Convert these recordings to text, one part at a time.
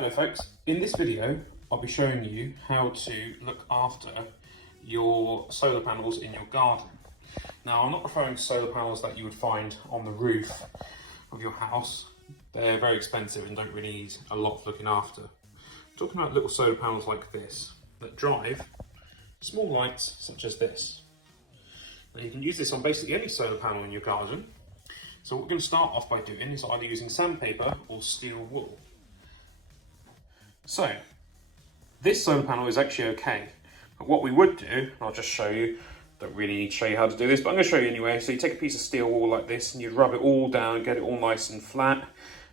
Hello folks, in this video I'll be showing you how to look after your solar panels in your garden. Now I'm not referring to solar panels that you would find on the roof of your house. They're very expensive and don't really need a lot of looking after. I'm talking about little solar panels like this that drive small lights such as this. Now you can use this on basically any solar panel in your garden. So what we're going to start off by doing is either using sandpaper or steel wool. So, this solar panel is actually okay, but what we would do, and I'll just show you, don't really need to show you how to do this, but I'm going to show you anyway. So you take a piece of steel wool like this and you'd rub it all down, get it all nice and flat.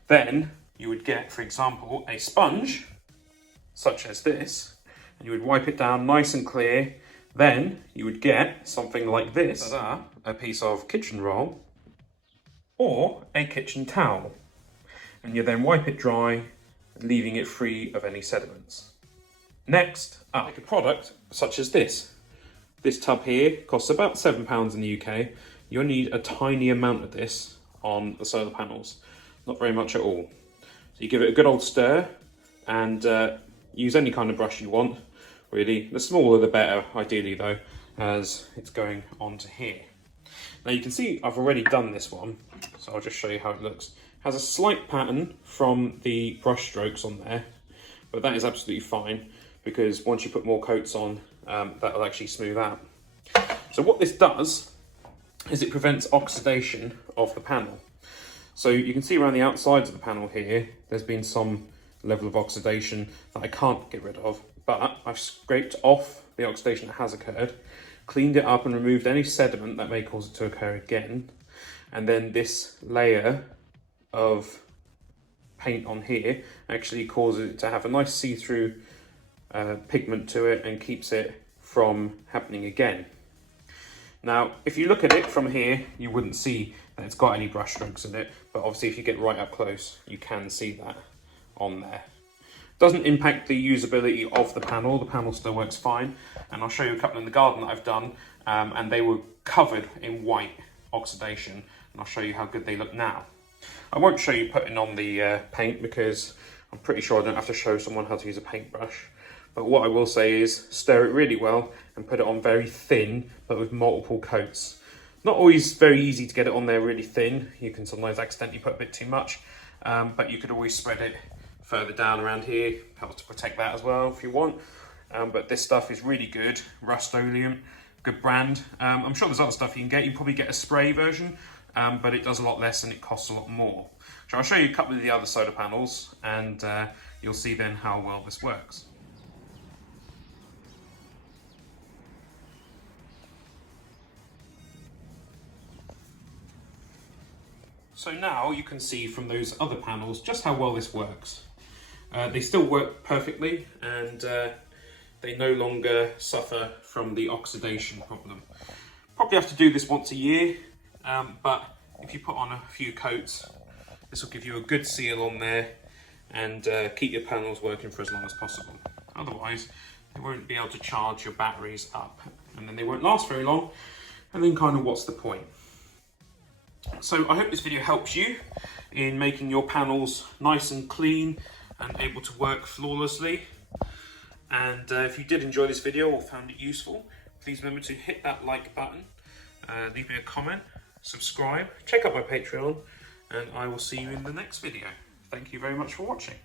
Then you would get, for example, a sponge, such as this, and you would wipe it down nice and clear. Then you would get something like this, a piece of kitchen roll, or a kitchen towel, and you then wipe it dry, leaving it free of any sediments. Next up, take a product such as this. This tub here costs about £7 in the UK. You'll need a tiny amount of this on the solar panels, not very much at all. So you give it a good old stir and use any kind of brush you want, really. The smaller the better, ideally though, as it's going onto here. Now you can see I've already done this one, so I'll just show you how it looks. It has a slight pattern from the brush strokes on there, but that is absolutely fine because once you put more coats on, that'll actually smooth out. So what this does is it prevents oxidation of the panel. So you can see around the outsides of the panel here, there's been some level of oxidation that I can't get rid of, but I've scraped off the oxidation that has occurred, cleaned it up and removed any sediment that may cause it to occur again. And then this layer of paint on here actually causes it to have a nice see-through pigment to it and keeps it from happening again. Now, if you look at it from here, you wouldn't see that it's got any brush strokes in it, but obviously if you get right up close, you can see that on there. Doesn't impact the usability of the panel still works fine, and I'll show you a couple in the garden that I've done, and they were covered in white oxidation, and I'll show you how good they look now. I won't show you putting on the paint because I'm pretty sure I don't have to show someone how to use a paintbrush, but what I will say is stir it really well and put it on very thin, but with multiple coats. Not always very easy to get it on there really thin. You can sometimes accidentally put a bit too much, but you could always spread it further down around here, helps to protect that as well if you want. But this stuff is really good, Rust-Oleum, good brand. I'm sure there's other stuff you can get. You can probably get a spray version, but it does a lot less and it costs a lot more. So I'll show you a couple of the other solar panels and you'll see then how well this works. So now you can see from those other panels just how well this works. They still work perfectly and they no longer suffer from the oxidation problem. Probably have to do this once a year, but if you put on a few coats, this will give you a good seal on there and keep your panels working for as long as possible. Otherwise, they won't be able to charge your batteries up and then they won't last very long, and then kind of what's the point? So I hope this video helps you in making your panels nice and clean and able to work flawlessly. And if you did enjoy this video or found it useful, please remember to hit that like button, leave me a comment, subscribe, check out my Patreon, and I will see you in the next video. Thank you very much for watching.